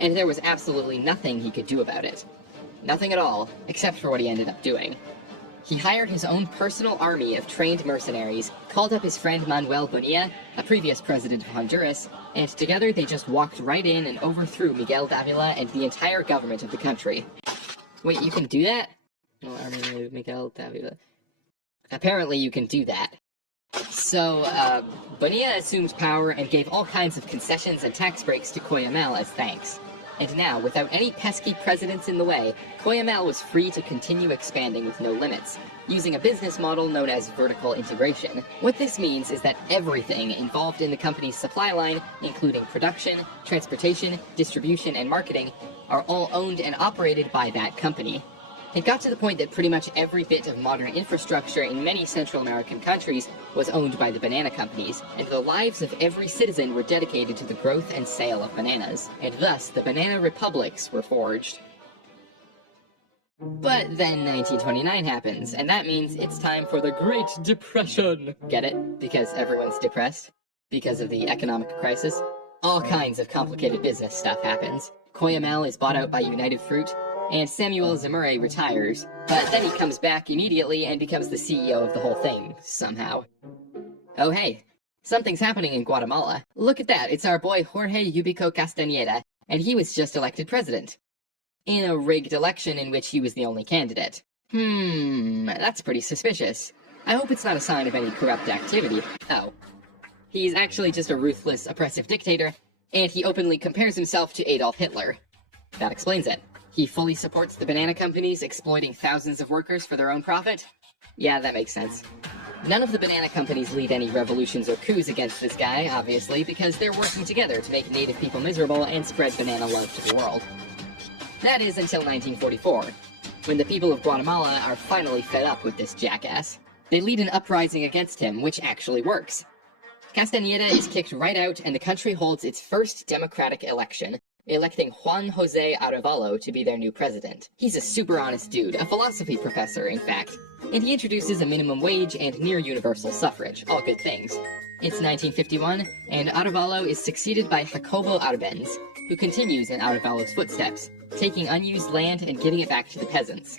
and there was absolutely nothing he could do about it. Nothing at all, except for what he ended up doing. He hired his own personal army of trained mercenaries, called up his friend Manuel Bonilla, a previous president of Honduras, and together they just walked right in and overthrew Miguel Davila and the entire government of the country. Wait, you can do that? No, army of Miguel Davila. Apparently you can do that. So, Bonilla assumed power and gave all kinds of concessions and tax breaks to Coyamel as thanks. And now, without any pesky presidents in the way, Coyamel was free to continue expanding with no limits, using a business model known as vertical integration. What this means is that everything involved in the company's supply line, including production, transportation, distribution, and marketing, are all owned and operated by that company. It got to the point that pretty much every bit of modern infrastructure in many Central American countries was owned by the banana companies, and the lives of every citizen were dedicated to the growth and sale of bananas, and thus the banana republics were forged. But then 1929 happens, and that means it's time for the Great Depression. Get it? Because everyone's depressed? Because of the economic crisis? All kinds of complicated business stuff happens. Coyamel is bought out by United Fruit, and Samuel Zemurray retires, but then he comes back immediately and becomes the CEO of the whole thing, somehow. Oh hey, something's happening in Guatemala. Look at that, it's our boy Jorge Ubico Castañeda, and he was just elected president. In a rigged election in which he was the only candidate. That's pretty suspicious. I hope it's not a sign of any corrupt activity. Oh. He's actually just a ruthless, oppressive dictator, and he openly compares himself to Adolf Hitler. That explains it. He fully supports the banana companies exploiting thousands of workers for their own profit? Yeah, that makes sense. None of the banana companies lead any revolutions or coups against this guy, obviously, because they're working together to make native people miserable and spread banana love to the world. That is until 1944, when the people of Guatemala are finally fed up with this jackass. They lead an uprising against him, which actually works. Castañeda is kicked right out, and the country holds its first democratic election, electing Juan Jose Arevalo to be their new president. He's a super honest dude, a philosophy professor, in fact, and he introduces a minimum wage and near-universal suffrage, all good things. It's 1951, and Arevalo is succeeded by Jacobo Arbenz, who continues in Arevalo's footsteps, taking unused land and giving it back to the peasants.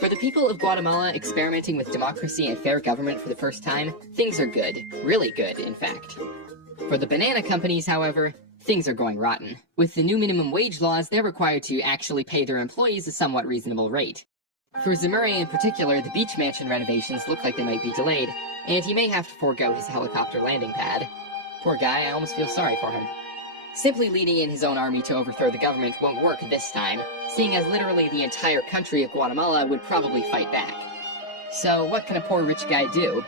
For the people of Guatemala experimenting with democracy and fair government for the first time, things are good. Really good, in fact. For the banana companies, however, things are going rotten. With the new minimum wage laws, they're required to actually pay their employees a somewhat reasonable rate. For Zemurray in particular, the beach mansion renovations look like they might be delayed, and he may have to forego his helicopter landing pad. Poor guy, I almost feel sorry for him. Simply leading in his own army to overthrow the government won't work this time, seeing as literally the entire country of Guatemala would probably fight back. So what can a poor rich guy do?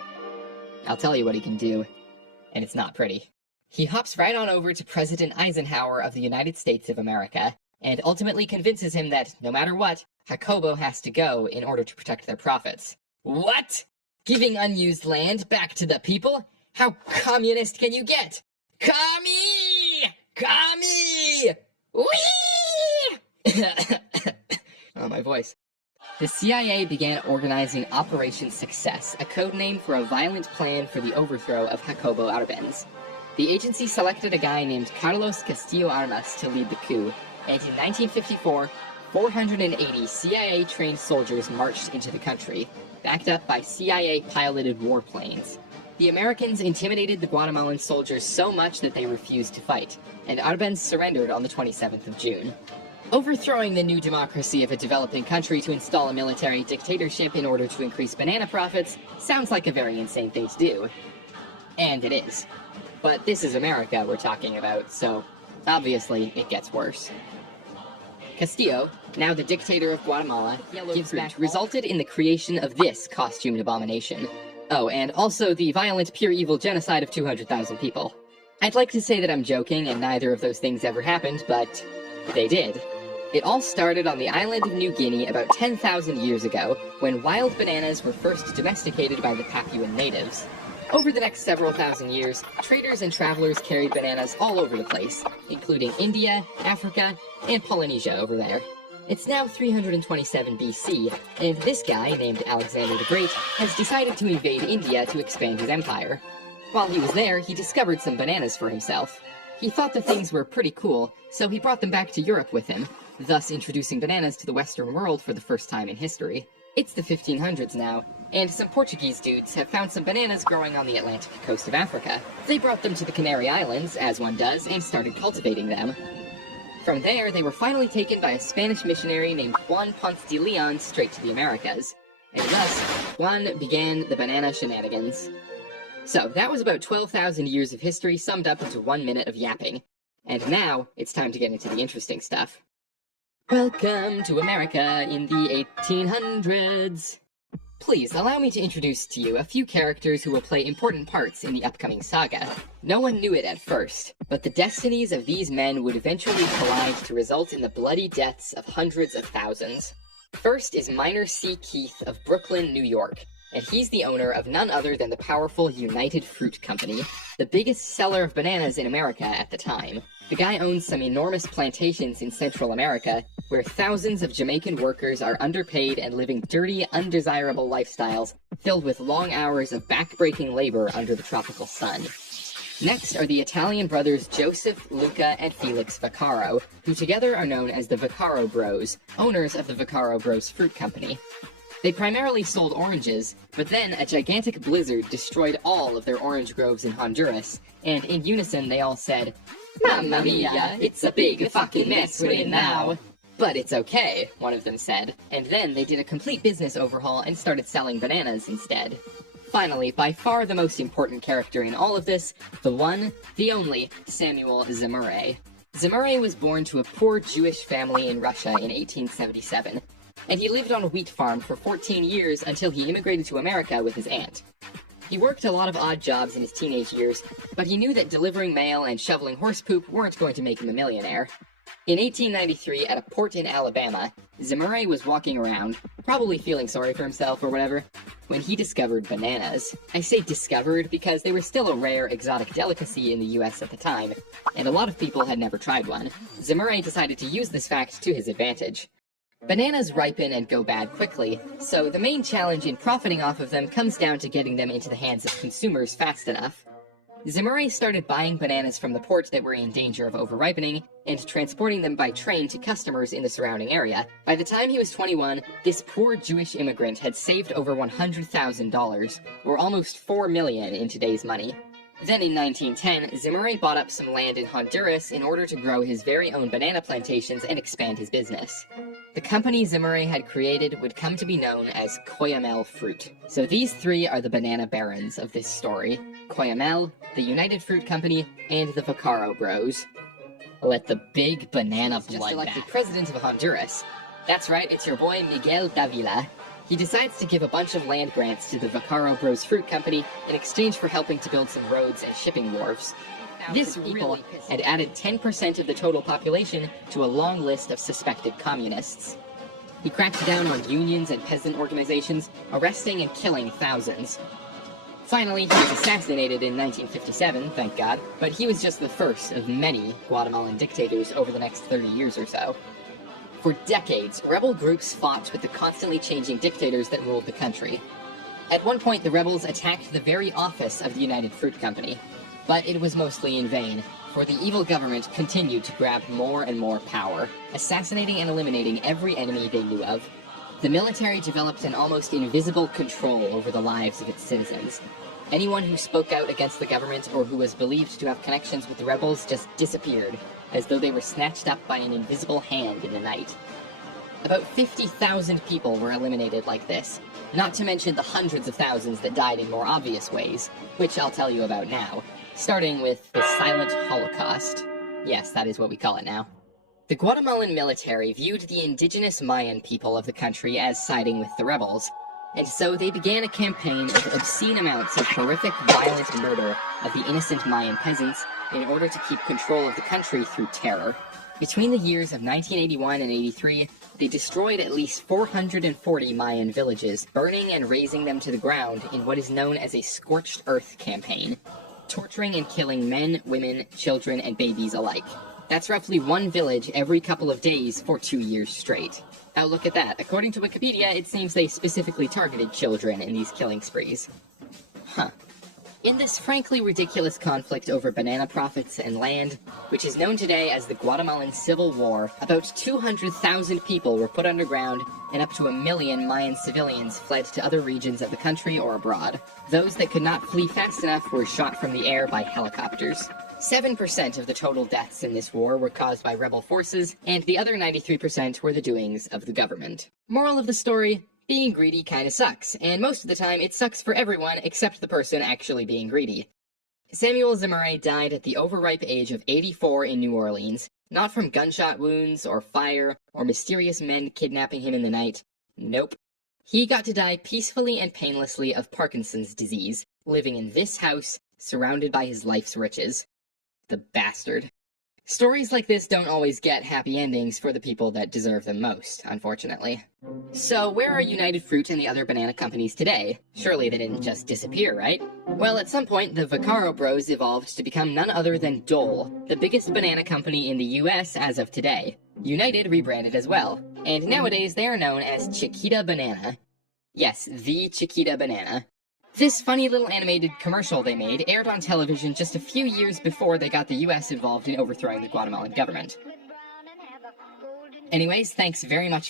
I'll tell you what he can do, and it's not pretty. He hops right on over to President Eisenhower of the United States of America, and ultimately convinces him that, no matter what, Jacobo has to go in order to protect their profits. What? Giving unused land back to the people? How communist can you get? Commie! Commie! Whee! Oh, my voice. The CIA began organizing Operation Success, a code name for a violent plan for the overthrow of Jacobo Arbenz. The agency selected a guy named Carlos Castillo Armas to lead the coup, and in 1954, 480 CIA-trained soldiers marched into the country, backed up by CIA-piloted warplanes. The Americans intimidated the Guatemalan soldiers so much that they refused to fight, and Arbenz surrendered on the 27th of June. Overthrowing the new democracy of a developing country to install a military dictatorship in order to increase banana profits sounds like a very insane thing to do. And it is. But this is America we're talking about, so obviously it gets worse. Castillo, now the dictator of Guatemala, gives back resulted in the creation of this costumed abomination. Oh, and also the violent, pure evil genocide of 200,000 people. I'd like to say that I'm joking and neither of those things ever happened, but they did. It all started on the island of New Guinea about 10,000 years ago, when wild bananas were first domesticated by the Papuan natives. Over the next several thousand years, traders and travelers carried bananas all over the place, including India, Africa, and Polynesia over there. It's now 327 BC, and this guy, named Alexander the Great, has decided to invade India to expand his empire. While he was there, he discovered some bananas for himself. He thought the things were pretty cool, so he brought them back to Europe with him, thus introducing bananas to the Western world for the first time in history. It's the 1500s now, and some Portuguese dudes have found some bananas growing on the Atlantic coast of Africa. They brought them to the Canary Islands, as one does, and started cultivating them. From there, they were finally taken by a Spanish missionary named Juan Ponce de Leon straight to the Americas. And thus, Juan began the banana shenanigans. So, that was about 12,000 years of history summed up into 1 minute of yapping. And now, it's time to get into the interesting stuff. Welcome to America in the 1800s! Please, allow me to introduce to you a few characters who will play important parts in the upcoming saga. No one knew it at first, but the destinies of these men would eventually collide to result in the bloody deaths of hundreds of thousands. First is Minor C. Keith of Brooklyn, New York, and he's the owner of none other than the powerful United Fruit Company, the biggest seller of bananas in America at the time. The guy owns some enormous plantations in Central America, where thousands of Jamaican workers are underpaid and living dirty, undesirable lifestyles filled with long hours of back-breaking labor under the tropical sun. Next are the Italian brothers Joseph, Luca, and Felix Vaccaro, who together are known as the Vaccaro Bros, owners of the Vaccaro Bros Fruit Company. They primarily sold oranges, but then a gigantic blizzard destroyed all of their orange groves in Honduras, and in unison they all said, "Mamma mia, it's a big fucking mess we're in now." "But it's okay," one of them said, and then they did a complete business overhaul and started selling bananas instead. Finally, by far the most important character in all of this, the one, the only, Samuel Zemurray. Zemurray was born to a poor Jewish family in Russia in 1877, and he lived on a wheat farm for 14 years until he immigrated to America with his aunt. He worked a lot of odd jobs in his teenage years, but he knew that delivering mail and shoveling horse poop weren't going to make him a millionaire. In 1893, at a port in Alabama, Zemurray was walking around, probably feeling sorry for himself or whatever, when he discovered bananas. I say discovered because they were still a rare exotic delicacy in the US at the time, and a lot of people had never tried one. Zemurray decided to use this fact to his advantage. Bananas ripen and go bad quickly, so the main challenge in profiting off of them comes down to getting them into the hands of consumers fast enough. Zemurray started buying bananas from the port that were in danger of overripening, and transporting them by train to customers in the surrounding area. By the time he was 21, this poor Jewish immigrant had saved over $100,000, or almost $4 million in today's money. Then in 1910, Zemurray bought up some land in Honduras in order to grow his very own banana plantations and expand his business. The company Zemurray had created would come to be known as Coyamel Fruit. So these three are the banana barons of this story: Coyamel, the United Fruit Company, and the Vaccaro Bros. Let the big banana bloodbath. Just elected president of Honduras. That's right, it's your boy Miguel Davila. He decides to give a bunch of land grants to the Vaccaro Bros Fruit Company in exchange for helping to build some roads and shipping wharves. This people had added 10% of the total population to a long list of suspected communists. He cracked down on unions and peasant organizations, arresting and killing thousands. Finally, he was assassinated in 1957, thank God, but he was just the first of many Guatemalan dictators over the next 30 years or so. For decades, rebel groups fought with the constantly changing dictators that ruled the country. At one point, the rebels attacked the very office of the United Fruit Company. But it was mostly in vain, for the evil government continued to grab more and more power, assassinating and eliminating every enemy they knew of. The military developed an almost invisible control over the lives of its citizens. Anyone who spoke out against the government or who was believed to have connections with the rebels just disappeared, as though they were snatched up by an invisible hand in the night. About 50,000 people were eliminated like this, not to mention the hundreds of thousands that died in more obvious ways, which I'll tell you about now. Starting with the Silent Holocaust. Yes, that is what we call it now. The Guatemalan military viewed the indigenous Mayan people of the country as siding with the rebels, and so they began a campaign of obscene amounts of horrific, violent murder of the innocent Mayan peasants in order to keep control of the country through terror. Between the years of 1981 and 83, they destroyed at least 440 Mayan villages, burning and razing them to the ground in what is known as a scorched earth campaign, torturing and killing men, women, children, and babies alike. That's roughly one village every couple of days for 2 years straight. Now look at that. According to Wikipedia, it seems they specifically targeted children in these killing sprees. Huh. In this frankly ridiculous conflict over banana profits and land, which is known today as the Guatemalan Civil War, about 200,000 people were put underground, and up to 1 million Mayan civilians fled to other regions of the country or abroad. Those that could not flee fast enough were shot from the air by helicopters. 7% of the total deaths in this war were caused by rebel forces, and the other 93% were the doings of the government. Moral of the story: being greedy kinda sucks, and most of the time it sucks for everyone except the person actually being greedy. Samuel Zemurray died at the overripe age of 84 in New Orleans, not from gunshot wounds or fire or mysterious men kidnapping him in the night. Nope. He got to die peacefully and painlessly of Parkinson's disease, living in this house, surrounded by his life's riches. The bastard. Stories like this don't always get happy endings for the people that deserve them most, unfortunately. So, where are United Fruit and the other banana companies today? Surely they didn't just disappear, right? Well, at some point, the Vaccaro Bros evolved to become none other than Dole, the biggest banana company in the US as of today. United rebranded as well, and nowadays they are known as Chiquita Banana. Yes, the Chiquita Banana. This funny little animated commercial they made aired on television just a few years before they got the US involved in overthrowing the Guatemalan government. Anyways, thanks very much